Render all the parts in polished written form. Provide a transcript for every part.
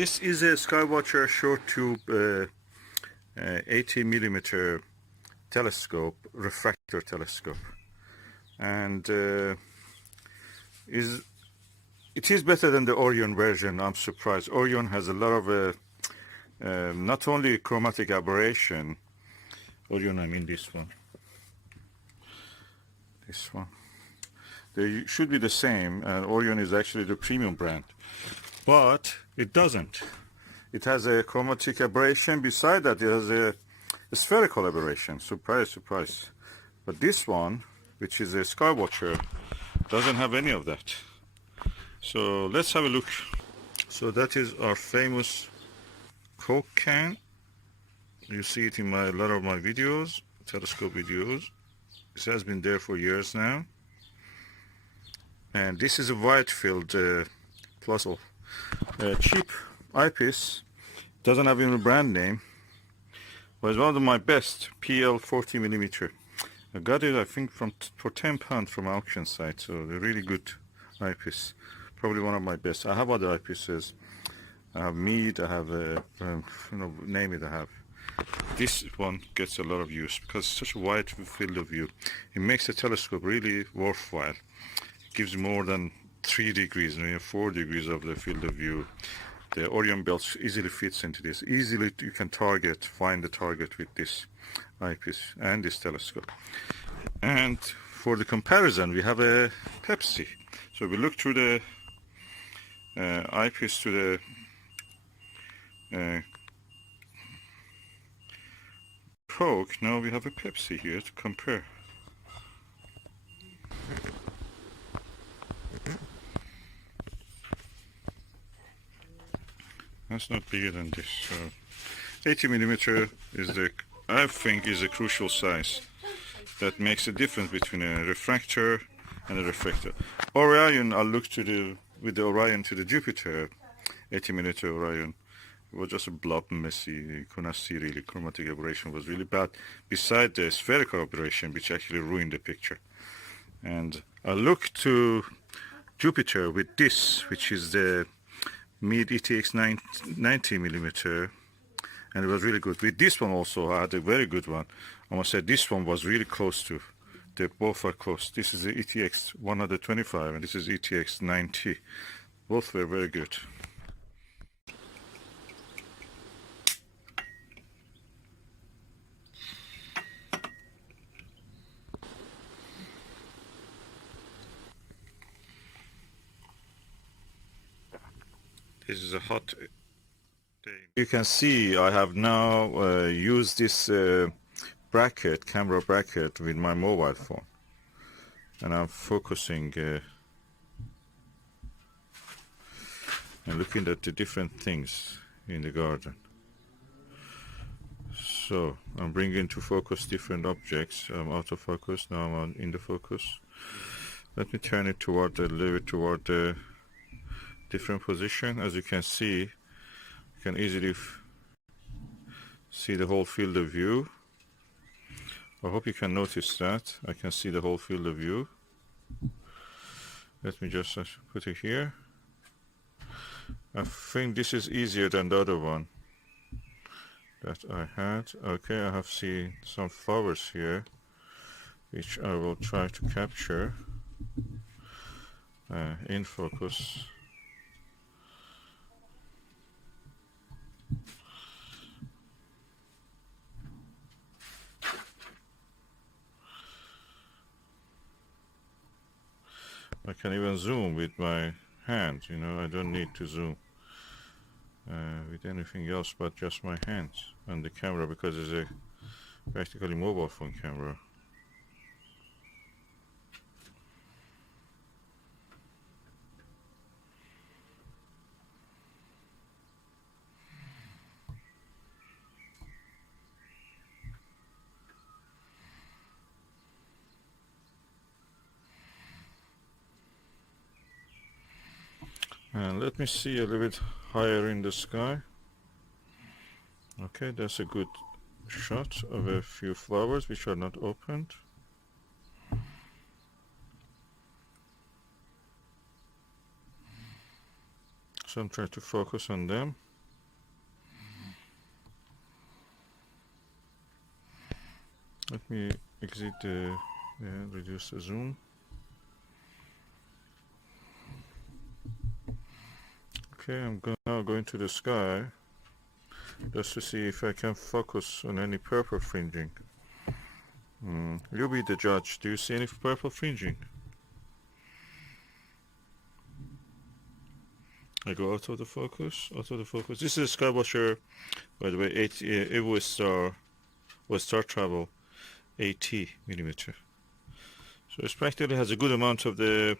This is a Skywatcher short tube 80 millimeter telescope, refractor telescope, and it is better than the Orion version. I'm surprised. Orion has a lot of not only chromatic aberration. Orion, I mean this one. This one. They should be the same, and Orion is actually the premium brand. But it doesn't. It has a chromatic aberration. Beside that, it has a spherical aberration. Surprise, surprise. But this one, which is a Skywatcher, doesn't have any of that. So let's have a look. So that is our famous Coke can. You see it in a lot of my videos, telescope videos. This has been there for years now. And this is a widefield plus cheap eyepiece. Doesn't have even a brand name, but it's one of my best PL 40 millimeter. I got it, I think, for £10 from an auction site. So they're really good eyepiece. Probably one of my best. I have other eyepieces. I have Mead. I have name it. I have. This one gets a lot of use because it's such a wide field of view. It makes the telescope really worthwhile. It gives more than 3 degrees, 4 degrees of the field of view. The Orion belt easily fits into this. Easily you can find the target with this eyepiece and this telescope. And for the comparison, we have a Pepsi. So we look through the eyepiece to the Coke. Now we have a Pepsi here to compare. That's not bigger than this. So 80 millimeter is I think is a crucial size that makes a difference between a refractor and a refractor. Orion, I'll look with the Orion to the Jupiter 80 millimeter Orion. It was just a blob, messy. You could not see really. Chromatic aberration was really bad. Beside the spherical aberration, which actually ruined the picture. And I look to Jupiter with this, which is the Mead ETX 90 millimeter, and it was really good. With this one also, I had a very good one. I must say this one was really close to. They both are close. This is the ETX 125, and this is ETX 90. Both were very good. This is a hot day. You can see I have now used this camera bracket with my mobile phone, and I'm focusing and looking at the different things in the garden. So I'm bringing to focus different objects. I'm out of focus, now I'm in the focus. Let me turn it toward a little bit toward the different position. As you can see, you can easily see the whole field of view. I hope you can notice that. I can see the whole field of view. Let me just put it here. I think this is easier than the other one that I had. Okay, I have seen some flowers here, which I will try to capture in focus. I can even zoom with my hand, I don't need to zoom with anything else but just my hands and the camera, because it's a practically mobile phone camera. And let me see a little bit higher in the sky. Okay, that's a good shot of a few flowers which are not opened. So I'm trying to focus on them. me exit the, reduce the zoom. Okay, I'm now going to the sky just to see if I can focus on any purple fringing. You be the judge. Do you see any purple fringing? I go out of the focus. This is Skywatcher, by the way, Evo Star or Startravel 80mm. So it practically has a good amount of the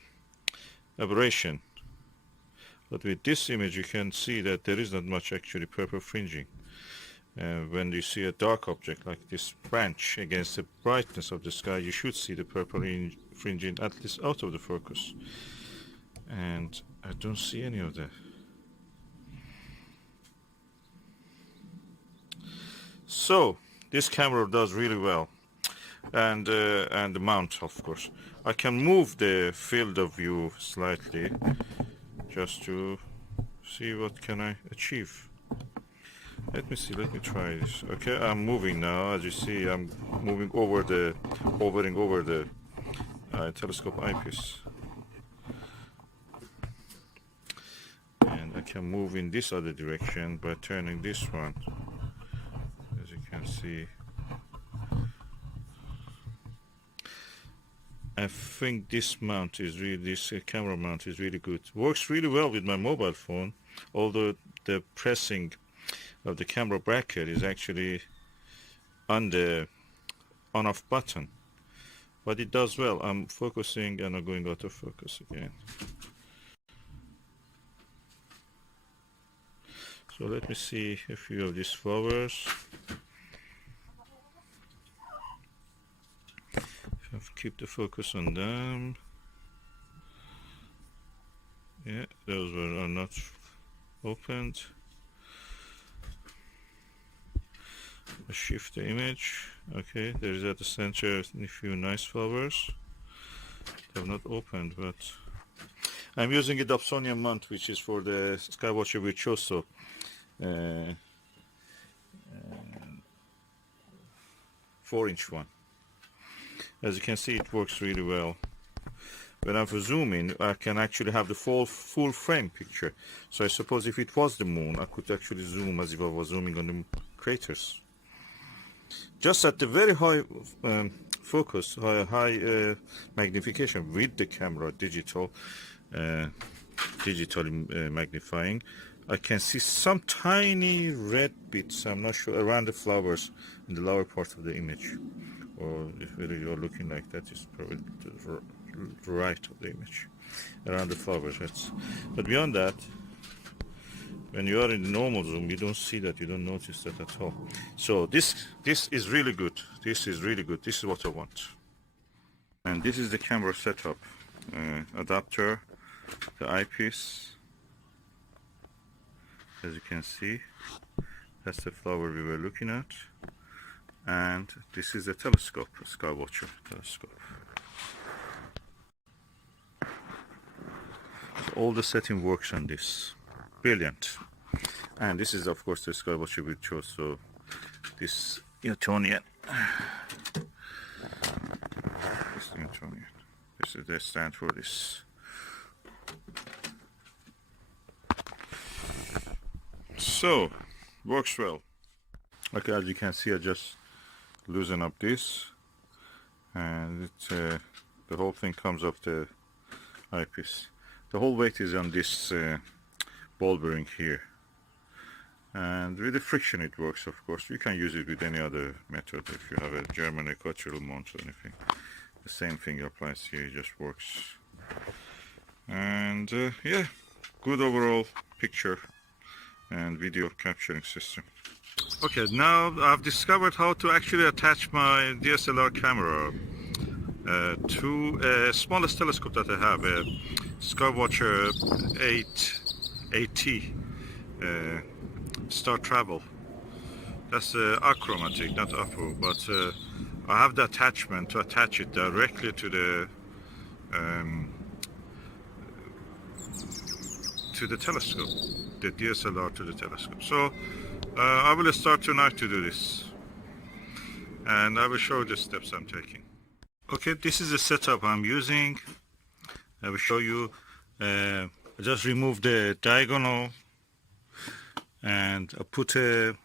aberration. But with this image, you can see that there is not much actually purple fringing. When you see a dark object like this branch against the brightness of the sky, you should see the purple fringing at least out of the focus. And I don't see any of that. So this camera does really well, and the mount, of course. I can move the field of view slightly just to see what can I achieve. Let me see, let me try this. Okay, I'm moving now. As you see, I'm moving over the, hovering over the telescope eyepiece. And I can move in this other direction by turning this one. As you can see. I think this mount is really, this camera mount is really good. Works really well with my mobile phone, although the pressing of the camera bracket is actually on the on-off button, but it does well. I'm focusing and I'm going out of focus again. So let me see a few of these flowers. Keep the focus on them. Yeah, those are not opened. I shift the image. Okay, there is at the center a few nice flowers. They have not opened, but I'm using a Dobsonian mount, which is for the Skywatcher Virtuoso. 4-inch one. As you can see, it works really well. When I'm zooming, I can actually have the full frame picture. So I suppose if it was the moon, I could actually zoom as if I was zooming on the craters. Just at the very high focus, high magnification with the camera, digitally magnifying, I can see some tiny red bits, I'm not sure, around the flowers in the lower part of the image. Or if you're looking like that, is probably to the right of the image, around the flowers. But beyond that, when you are in the normal zoom, you don't see that, you don't notice that at all. So this is really good. This is really good. This is what I want. And this is the camera setup. Adapter, the eyepiece. As you can see, that's the flower we were looking at. And this is a telescope, a Skywatcher telescope. So all the setting works on this. Brilliant. And this is, of course, the Skywatcher Virtuoso. This Newtonian. This Newtonian. This is the stand for this. So, works well. Okay, as you can see, I just loosen up this, and the whole thing comes off the eyepiece. The whole weight is on this ball bearing here, and with the friction it works. Of course, you can use it with any other method. If you have a German equatorial mount or anything, the same thing applies here. It just works. And yeah, good overall picture and video capturing system. Okay, now I've discovered how to actually attach my DSLR camera to a smallest telescope that I have, a Skywatcher 8T Startravel. That's achromatic, not apo, but I have the attachment to attach it directly to the telescope, the DSLR to the telescope. So I will start tonight to do this. and I will show the steps I'm taking. Okay, this is the setup I'm using. I will show you. I just remove the diagonal and I put a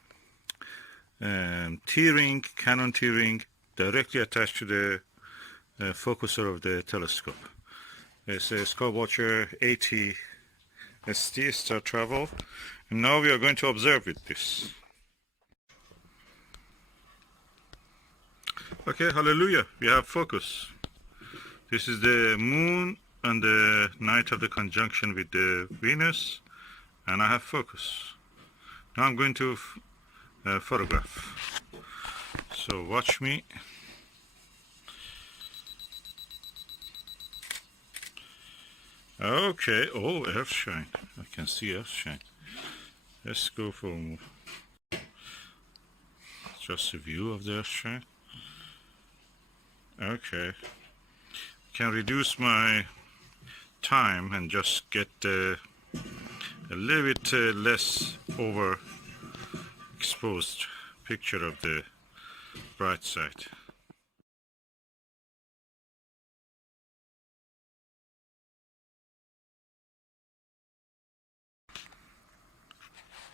T-ring, Canon T-ring, directly attached to the focuser of the telescope. It's a Skywatcher 80 ST Startravel, and now we are going to observe with this. Okay, hallelujah, we have focus. This is the moon on the night of the conjunction with the Venus, and I have focus. Now I'm going to photograph. So watch me. Okay, oh, earthshine. I can see earthshine. Let's go for just a view of the earthshine. Okay. Can reduce my time and just get a little bit less overexposed picture of the bright side.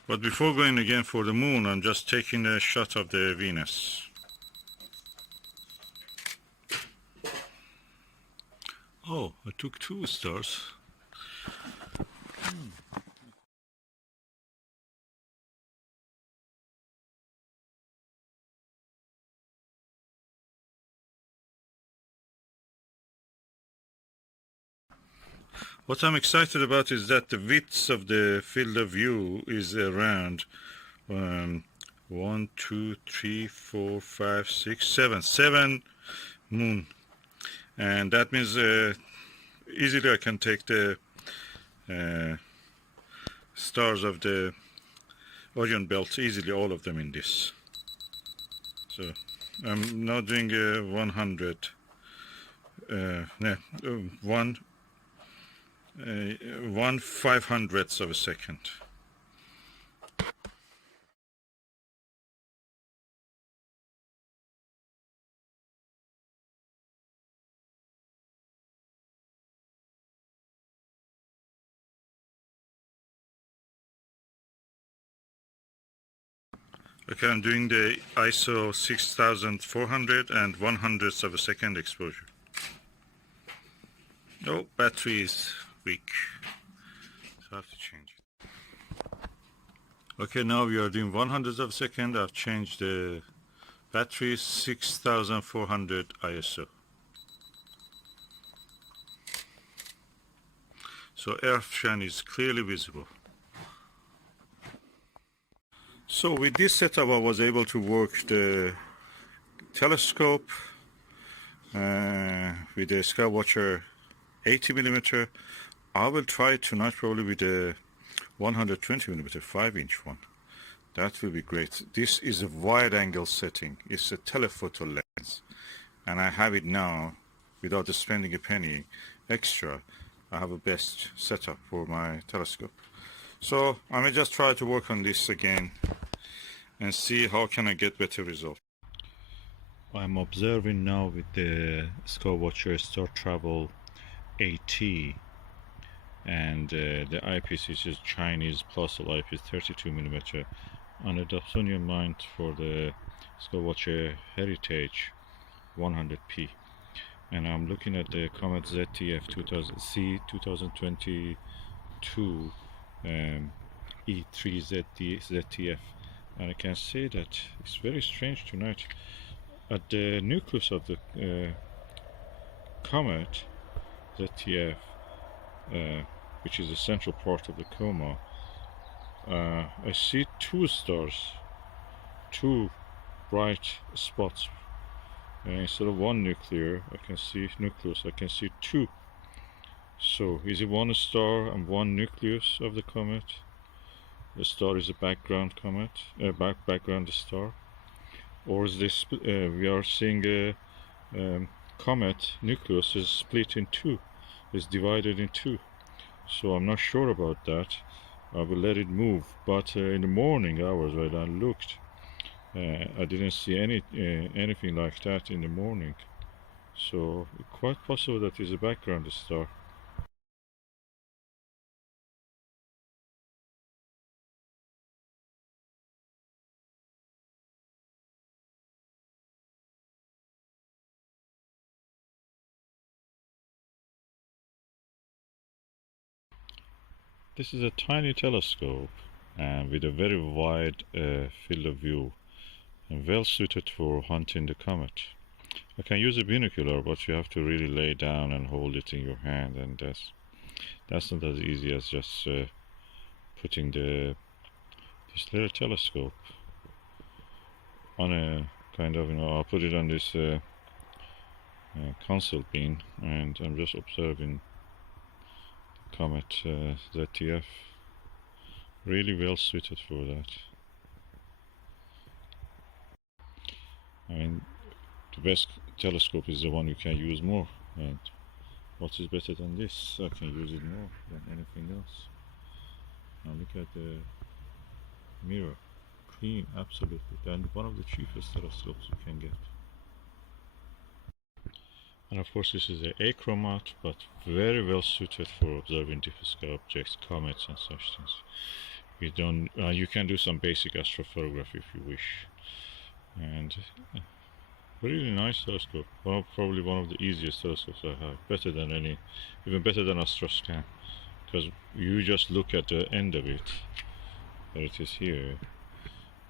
But before going again for the moon, I'm just taking a shot of the Venus. Oh, I took 2 stars. What I'm excited about is that the width of the field of view is around 1, 2, 3, 4, 5, 6, 7 moon, and that means easily I can take the stars of the Orion belt easily, all of them in this. So I'm now doing 100 1/500th of a second. Okay, I'm doing the ISO 6400 and 1/100th of a second exposure. Oh, battery is weak, so I have to change it. Okay, now we are doing 1/100th of a second. I've changed the battery, 6400 ISO. So earthshine is clearly visible. So with this setup I was able to work the telescope with the Skywatcher 80mm. I will try tonight probably with a 120mm 5-inch one. That will be great. This is a wide angle setting. It's a telephoto lens, and I have it now without spending a penny extra. I have a best setup for my telescope. So I may just try to work on this again and see how can I get better result. I'm observing now with the Skywatcher Startravel AT, and the eyepiece is just Chinese Plusle eyepiece 32mm on a Dobsonian mount for the Skywatcher Heritage 100p, and I'm looking at the Comet ZTF 2022 E3 ZTF, and I can say that it's very strange tonight. At the nucleus of the Comet ZTF, which is the central part of the coma, I see 2 stars, 2 bright spots. Instead of 1 nucleus, I can see 2. So is it 1 star and 1 nucleus of the comet? The star is a background comet, background star, or is this we are seeing a comet nucleus is split in 2, is divided in 2. So I'm not sure about that. I will let it move, but in the morning hours when I looked, I didn't see anything like that in the morning, so quite possible that is a background star. This is a tiny telescope and with a very wide field of view and well suited for hunting the comet. I can use a binocular, but you have to really lay down and hold it in your hand, and that's not as easy as just putting this little telescope on a kind of, I'll put it on this console beam, and I'm just observing Comet ZTF. Really well suited for that. I mean, the best telescope is the one you can use more, and what is better than this? I can use it more than anything else. Now look at the mirror, clean, absolutely, and one of the cheapest telescopes you can get. And of course this is a achromat, but very well suited for observing difficult objects, comets and such things. You can do some basic astrophotography if you wish. And really nice telescope. Probably one of the easiest telescopes I have. Better than even better than Astroscan, because you just look at the end of it, where it is here,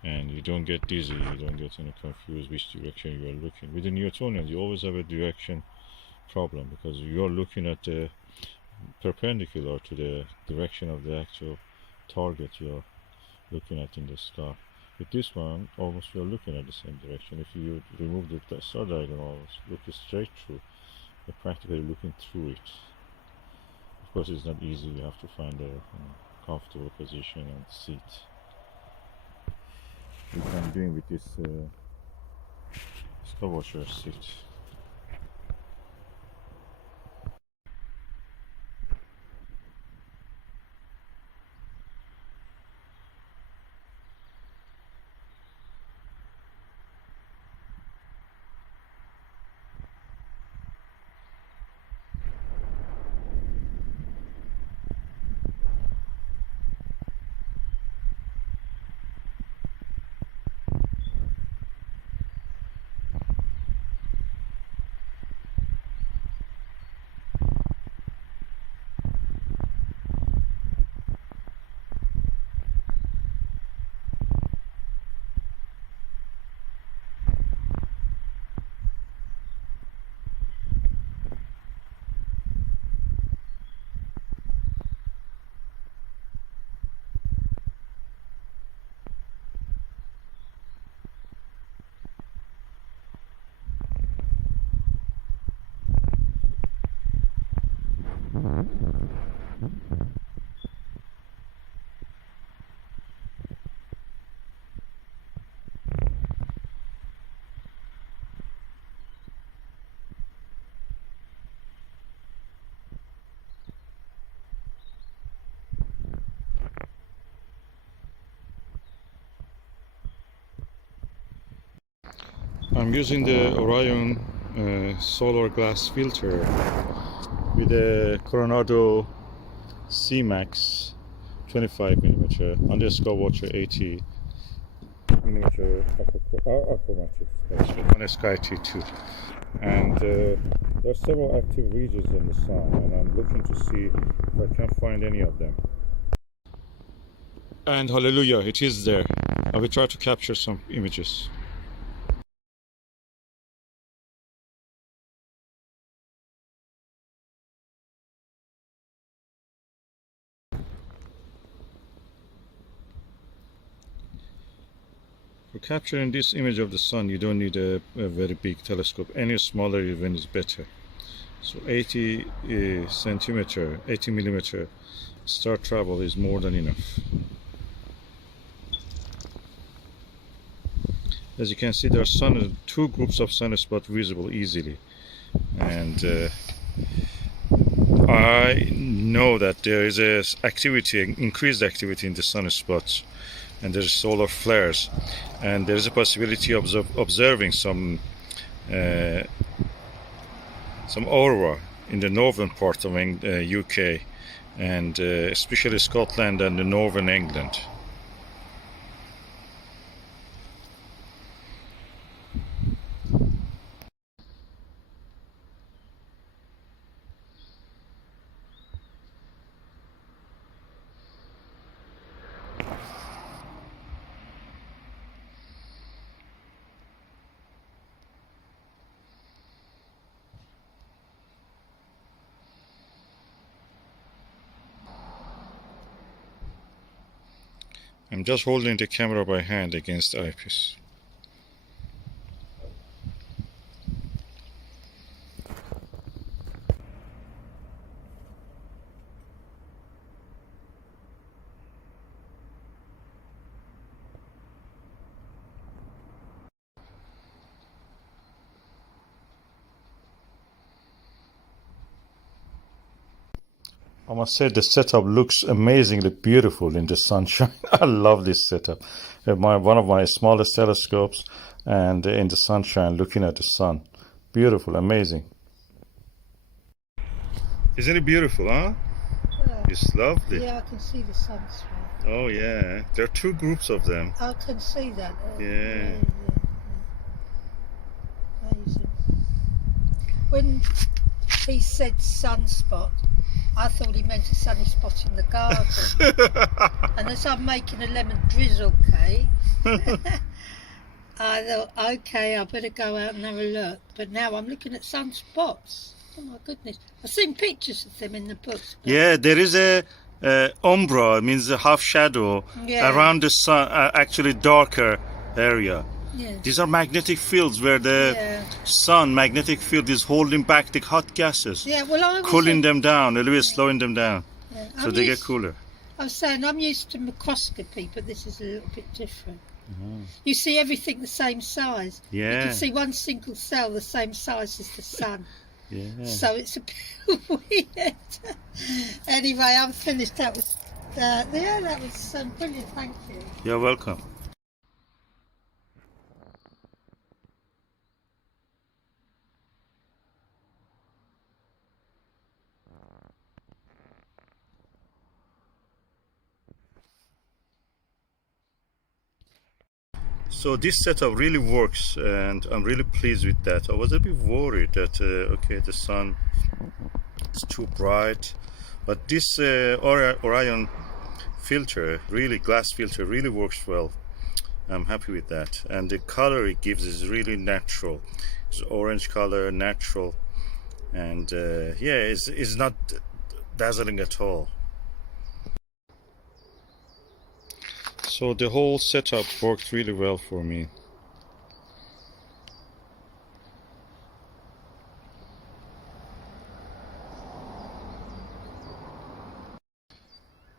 and you don't get dizzy, you don't get confused which direction you are looking. With the Newtonian, you always have a direction problem, because you're looking at the perpendicular to the direction of the actual target you're looking at in the sky. With this one, almost you're looking at the same direction. If you remove the star diagonal, look straight through, you're practically looking through it. Of course, it's not easy. You have to find a comfortable position and seat. Which I'm doing with this Skywatcher seat. I'm using the Orion solar glass filter with a Coronado C-Max 25mm on the Skywatcher 80mm aquamatics on a Sky T2. And there are several active regions in the sun, and I'm looking to see if I can find any of them. And hallelujah, it is there. I will try to capture some images. For capturing this image of the sun, you don't need a very big telescope. Any smaller even is better. So 80 millimeter Startravel is more than enough. As you can see, there are two groups of sunspots visible easily, and I know that there is increased activity in the sunspots and there's solar flares, and there's a possibility of observing some aurora in the northern part of UK, and especially Scotland and the northern England. I'm just holding the camera by hand against the eyepiece. I must say the setup looks amazingly beautiful in the sunshine. I love this setup. One of my smallest telescopes, and in the sunshine looking at the sun. Beautiful, amazing. Isn't it beautiful, huh? Yeah. It's lovely. Yeah, I can see the sunset. Oh yeah, there are two groups of them. I can see that. Yeah. Amazing. When he said sunspot, I thought he meant a sunny spot in the garden. And as I'm making a lemon drizzle cake, I thought, okay, I better go out and have a look. But now I'm looking at sunspots. Oh my goodness. I've seen pictures of them in the books. Yeah, there is a umbra, it means a half shadow, around the sun, actually darker area. Yeah. These are magnetic fields where the sun magnetic field is holding back the hot gases, cooling them down, a little bit slowing them down, so they get cooler. I was saying, I'm used to microscopy, but this is a little bit different. You see everything the same size. Yeah. You can see one single cell the same size as the sun. Yeah. So it's a bit weird. Anyway, I'm finished. That was that was brilliant. Thank you. You're welcome. So this setup really works, and I'm really pleased with that. I was a bit worried that okay, the sun is too bright, but this Orion filter, really glass filter, really works well. I'm happy with that, and the color it gives is really natural. It's orange color, natural, and yeah, it's not dazzling at all. So the whole setup worked really well for me.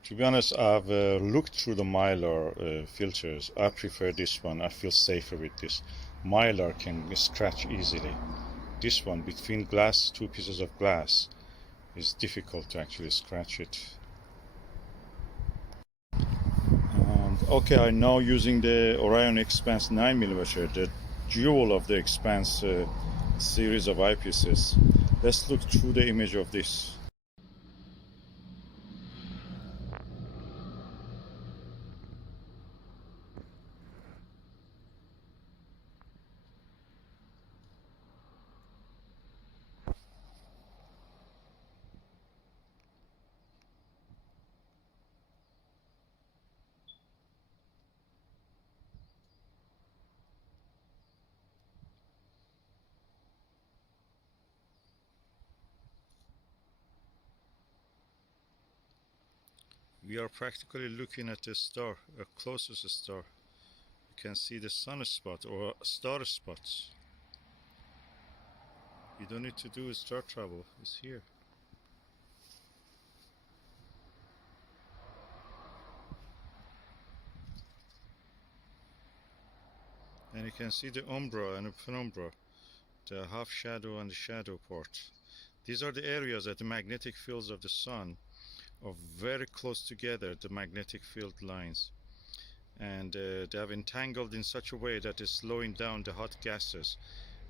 To be honest, I've looked through the Mylar filters. I prefer this one. I feel safer with this. Mylar can scratch easily. This one, between glass, two pieces of glass, is difficult to actually scratch it. Okay, I'm now using the Orion Expanse 9mm, the jewel of the Expanse series of eyepieces. Let's look through the image of this. We are practically looking at the star, a closest star. You can see the sunspot or star spots. You don't need to do a Startravel, it's here. And you can see the umbra and the penumbra, the half shadow and the shadow part. These are the areas that the magnetic fields of the sun are very close together, the magnetic field lines. and they have entangled in such a way that it's slowing down the hot gases,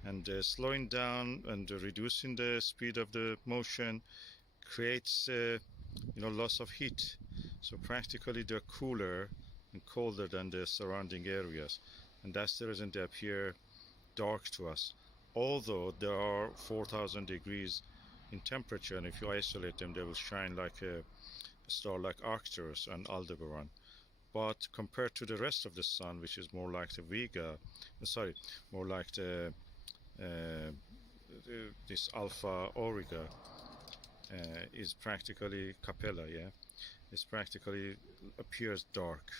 and slowing down and reducing the speed of the motion creates loss of heat. So practically they're cooler and colder than the surrounding areas, and that's the reason they appear dark to us, although there are 4,000 degrees in temperature, and if you isolate them they will shine like a star like Arcturus and Aldebaran. But compared to the rest of the sun, which is more like the more like the this Alpha Auriga, is practically Capella, it's practically appears dark.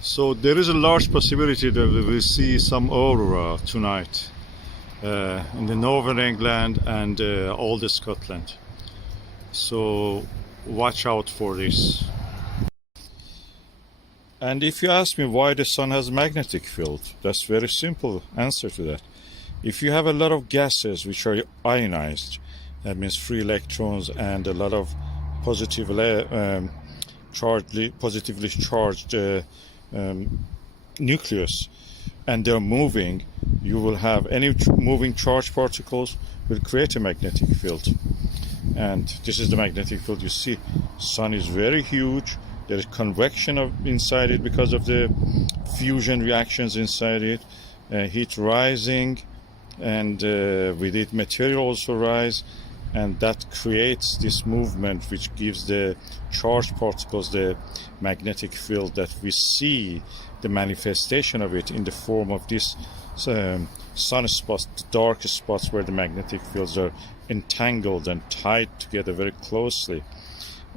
So there is a large possibility that we will see some aurora tonight in the northern England and all the Scotland. So watch out for this. And if you ask me why the sun has a magnetic field, that's very simple answer to that. If you have a lot of gases which are ionized, that means free electrons and a lot of positively charged nucleus, and they're moving, you will have any moving charged particles will create a magnetic field. And this is the magnetic field you see. Sun is very huge. There is convection inside it because of the fusion reactions inside it, heat rising, and with it material also rise, and that creates this movement which gives the charged particles the magnetic field that we see, the manifestation of it in the form of this sunspots, dark spots where the magnetic fields are entangled and tied together very closely,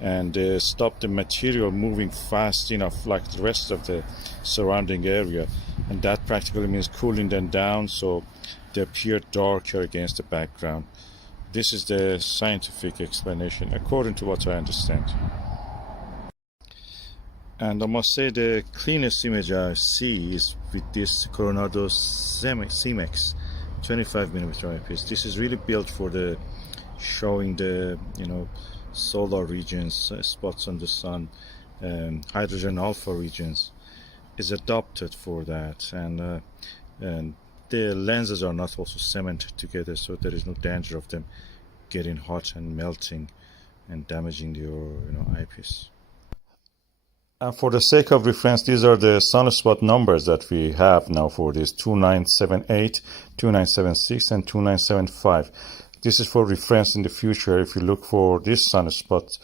and stop the material moving fast enough like the rest of the surrounding area, and that practically means cooling them down so they appear darker against the background. This is the scientific explanation according to what I understand. And I must say the cleanest image I see is with this Coronado CMX 25mm eyepiece. This is really built for the showing the solar regions, spots on the sun, hydrogen alpha regions is adopted for that, and the lenses are not also cemented together, so there is no danger of them getting hot and melting and damaging your eyepiece. And for the sake of reference, these are the sunspot numbers that we have now for this 2978, 2976 and 2975. This is for reference in the future. If you look for this sunspot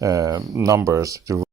numbers, you